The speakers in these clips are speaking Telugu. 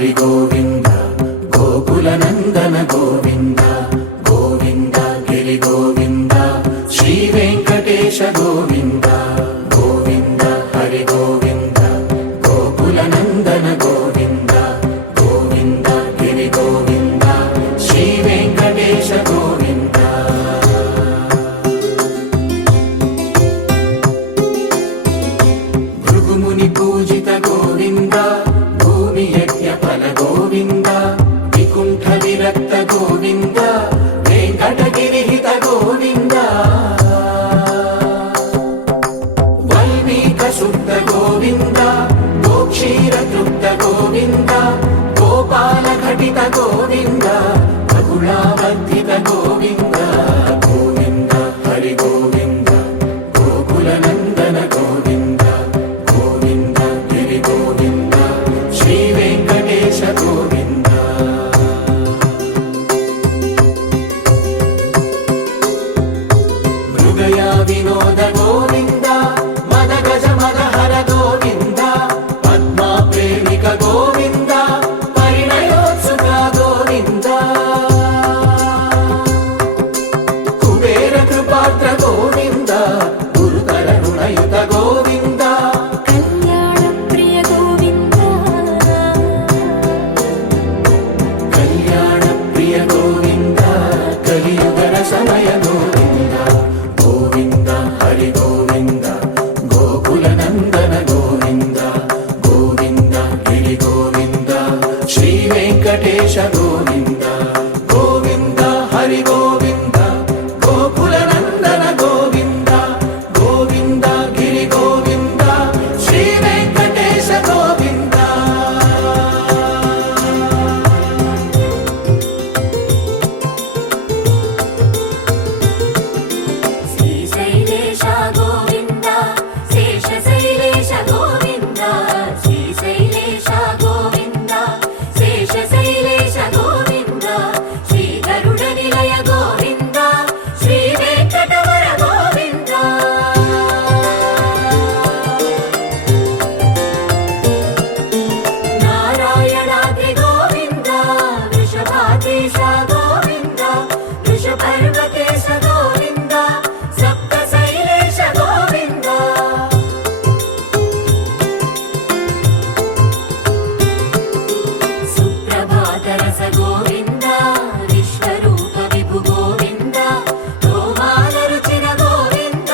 హరి గోవింద గోకుల నందన గోవింద గోవింద గిరి గోవింద శ్రీ వెంకటేశ గోవింద గోవింద హరి గోవింద గోకుల నందన గోవింద గోవింద గిరి గోవింద శ్రీ వెంకటేశ గోవింద. భృగుముని పూజిత గోవింద భూమి యజ్ఞ ఫల గోవింద వికుంఠ విరక్త గోవింద వెంకటగిరిహిత గోవింద వల్మీక శుద్ధ గోవింద గోక్షీర తృప్త గోవింద గోపాల ఘటిత గోవింద బహుళావర్ధిత గోవింద గోవింద హరి గోవింద గోకుల నందన గోవింద గోవింద గిరి గోవింద శ్రీ వెంకటేశ గోవింద. మృగయా వినోద గోవింద మద గజ మదహర గోవింద పద్మా ప్రేమిక గోవింద పరిణయోత్సుక గోవింద కుబేర కృపాత్ర గోవింద గురుతర రుణయుత గోవింద కళ్యాణ ప్రియ గోవింద కళ్యాణ ప్రియ గోవింద కలియుగర సమయ గోవింద గోవింద హరి గోవింద గోకుల నందన గోవింద గోవింద గిరి గోవింద శ్రీ వెంకటేశ గోవింద గోవింద హరి గోవింద గోకుల నందన గోవింద గోవింద గిరి గోవింద శ్రీ వెంకటేశ గోవింద. శ్రీశైలేశ గోవింద శేషశైలేశ గోవింద శ్రీశైలేశ గోవింద శేషశైలేశ గోవింద శ్రీ గరుడ నిలయ గోవింద శ్రీ వెంకటవర గోవింద నారాయణాద్రి గోవింద వృషభాద్రీశ గోవింద వృషపర్వతేశ గోవింద సప్తశైలేశ గోవింద సుప్రభాతరస గోవింద విశ్వరూప విభు గోవింద గోమాల రుచిర గోవింద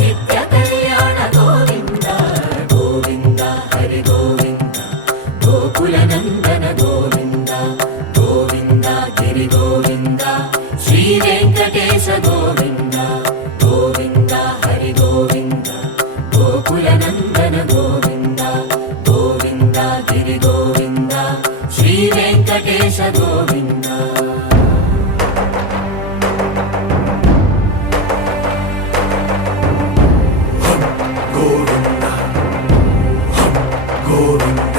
నిత్య కళ్యాణ గోవింద గోవింద హరి గోవింద గోకుల నందన గోవింద గోవింద గిరి గోవింద శ్రీ వెంకటేశ గోవింద గోవింద హరి గోవింద గోకుల నందన గోవింద గోవింద గిరి గోవింద శ్రీ వెంకటేశ గోవింద. గోవింద గోవింద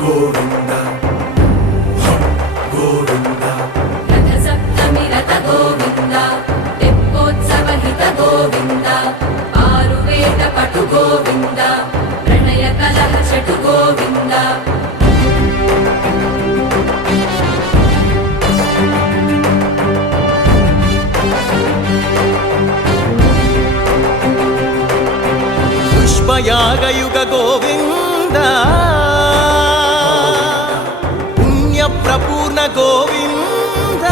గోవింద గోవింద రథ సప్తమి రథ గోవింద తెప్పోత్సవ హిత గోవింద ఆరువేద పటు గోవింద ప్రణయ కలహ చటు గోవింద పుష్పయాగయుగ గోవింద పుణ్య ప్రపూర్ణ గోవింద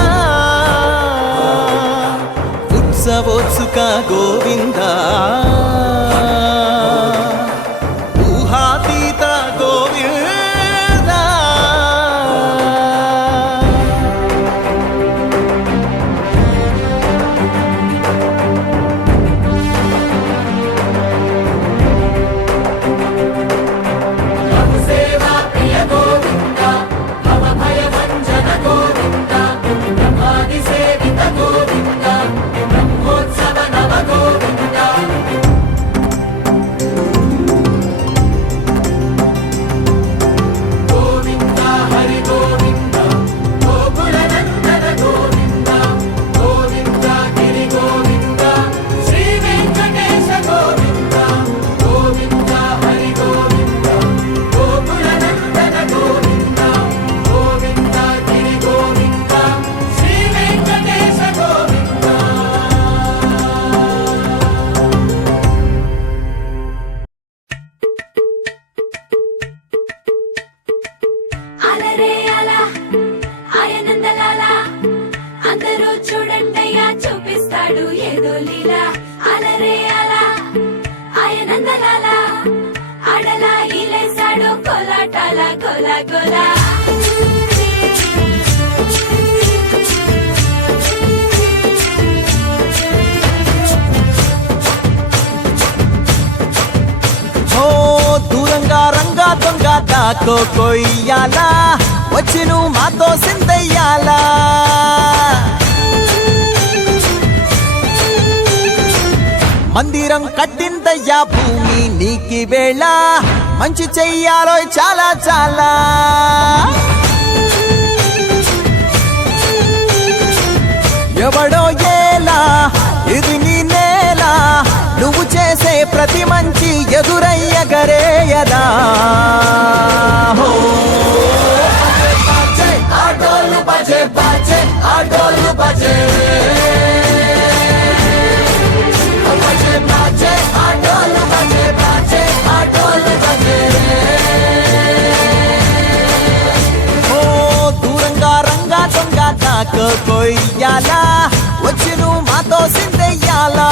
ఉత్సవోత్సుక గోవింద ఊహాతీత గోవింద సేవా ప్రియ గోవింద భవ భయ భంజన గోవింద బ్రహ్మాది సేవిత గోవింద బ్రహ్మోత్సవ నవ గోవింద ఏదో లీలా అలరే అలా ఆయనందలాల ఆడలా ఈలేసాడు కోలాటాల కోలా కోలా ఓ దూరంగా రంగా దొంగ దాకో కొయ్యాలా వచ్చి నువ్వు మాతో సిందయ్యాలా మందిరం కట్టిందయ్యా భూమి నీకి వేళ మంచి చెయ్యాలో చాలా చాలా ఎవడో ఏలా ఇది నీ నేల నువ్వు చేసే ప్రతి మంచి ఎదురయ్యగరేయదా ఆటోలు బజే బాజే ఆటోలు బజే బజే బాజే ఆటోలు బజే బాజే ఆటోలు బజే ఓ దూరంగా రంగా దొంగ దాకో కొయ్యాలా వచ్చి నువ్వు మాతో సిందెయ్యాలా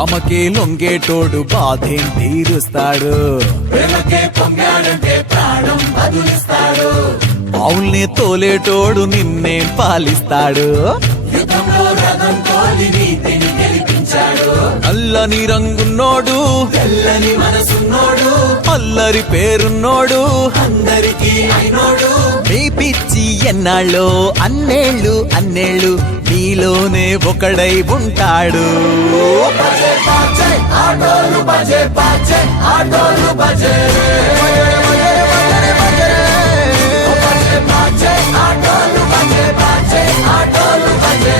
ఆమెకే లొంగేటోడు బాధేం తీరుస్తాడు ప్రేమకే పొంగాడంటే ప్రాణం బదులిస్తాడు అవుల్ని తోలేటోడు నిన్నేం పాలిస్తాడు యుద్ధంలో రథం తోలి నీతిని గెలిపించాడు అల్లని రంగున్నోడు తెల్లని మనసున్నోడు అల్లరి పేరున్నోడు అందరికీ అయినోడు మీ పిచ్చి ఎన్నాళ్ళో అన్నేళ్ళు అన్నేళ్ళు నీలోనే ఒకడై ఉంటాడు బజే బాజే ఆటోలు బజే బాజే ఆటోలు బజే బజే బాజే ఆటోలు బజే బాజే ఆటోలు బజే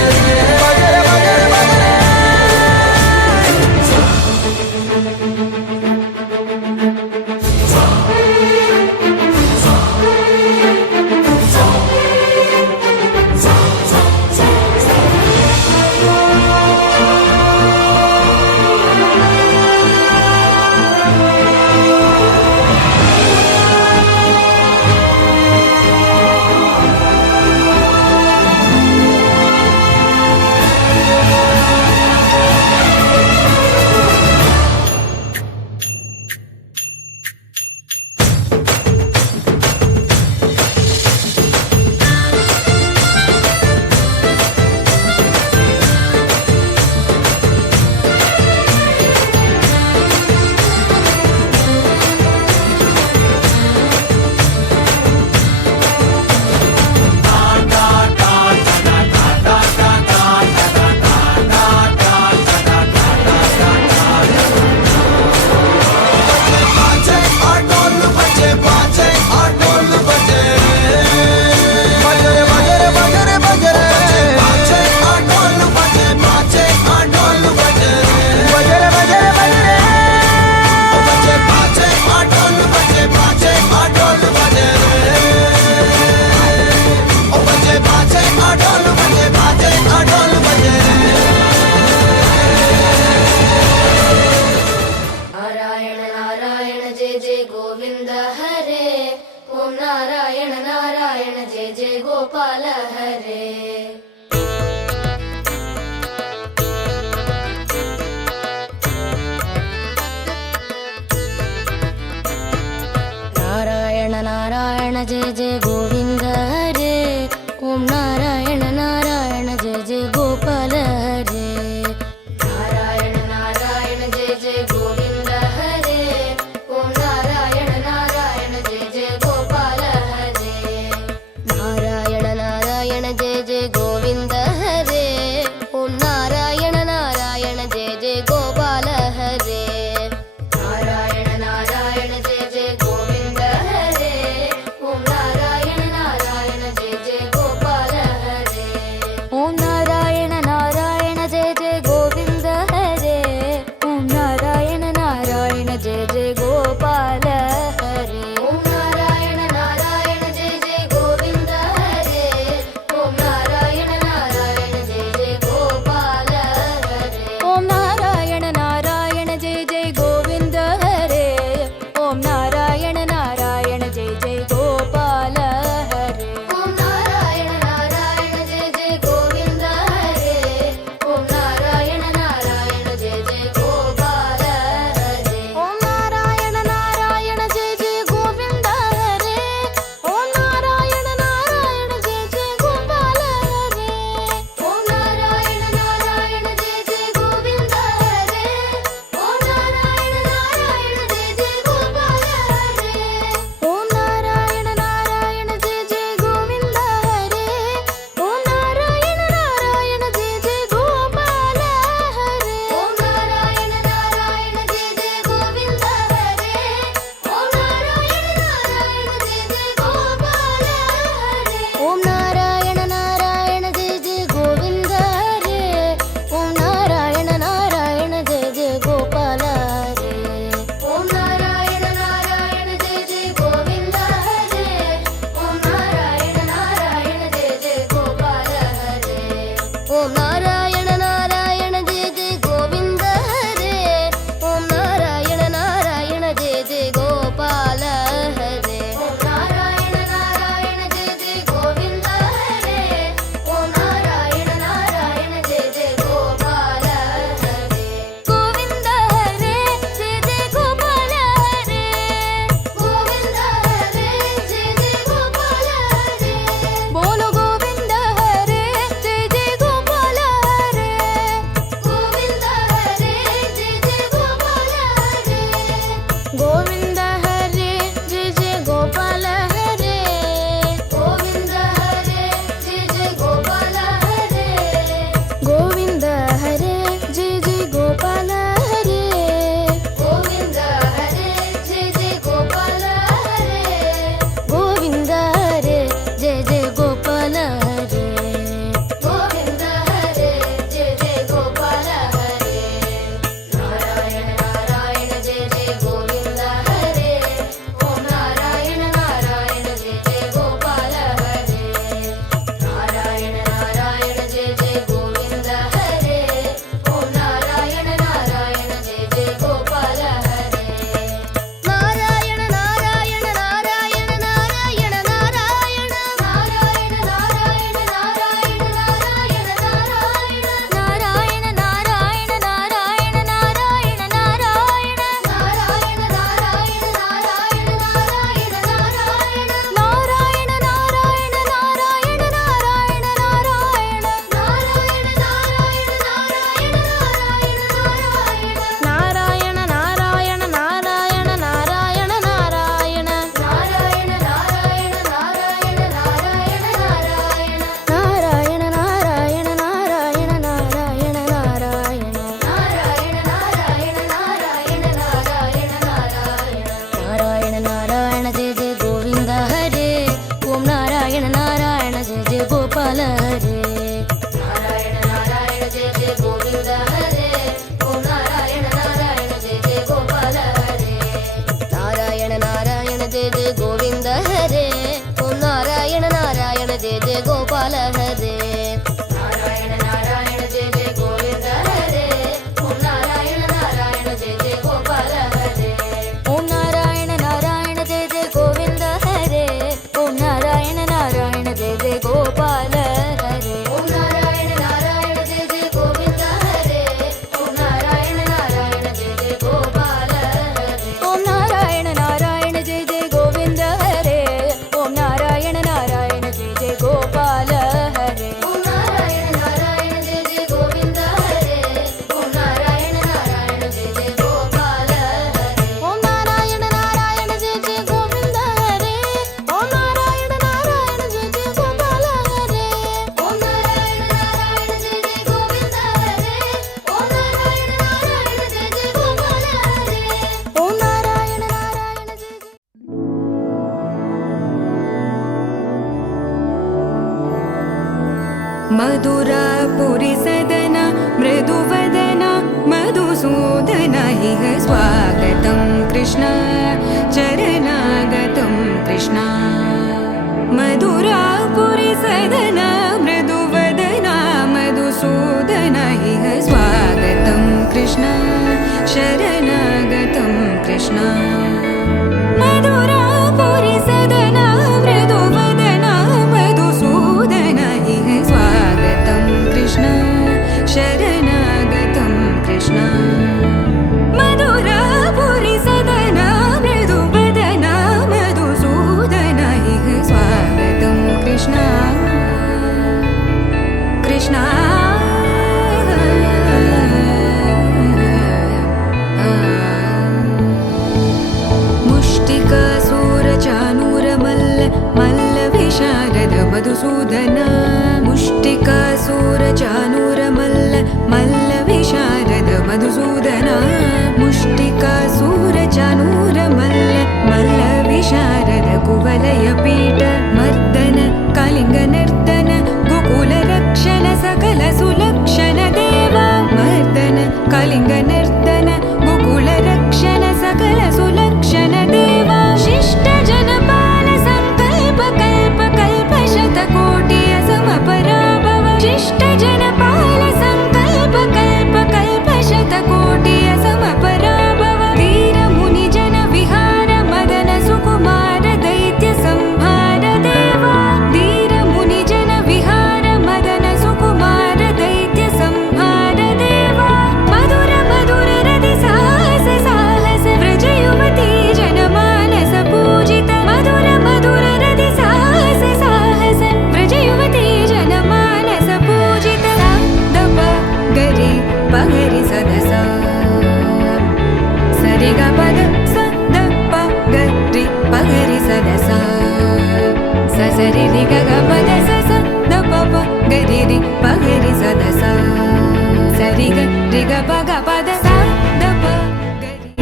గోపాల హరే నారాయణ నారాయణ జయ జయ గోవింద హరే ఓం నారాయణ నారాయణ జయ జయ గోపాల హరే నారాయణ నారాయణ జయ జయ గోవింద హరే ఓం నారాయణ నారాయణ జయ జయ గోపాల హరే నారాయణ నారాయణ జయ జయ గోవింద హరే ఓం నారాయణ నారాయణ జయ జయ గోపాల హరే నారాయణ నారాయణ జయ జయ గోవింద హరే ఓం నారాయణ मधुरापुरि सदन मृदुवदन मधुसूदन इह स्वागतं कृष्ण चरणागतं कृष्ण मधुरापुरि सदन मृदुवदन मधुसूदन इह स्वागतं कृष्ण शरणागतं कृष्ण मधुरापुरि सदन मृदुवदन मधुसूदन इह स्वागतं कृष्ण शरणागतं कृष्ण मधुरापुरि सदन मृदुवदन मधुसूदन इह स्वागतं कृष्ण कृष्ण मुष्टिकासूरचानूरमल्ल मल्लविशारद मधुसूदन मुष्टिकासूरचानूरमल्ल मल्लविशारद मधुसूदन मुष्टि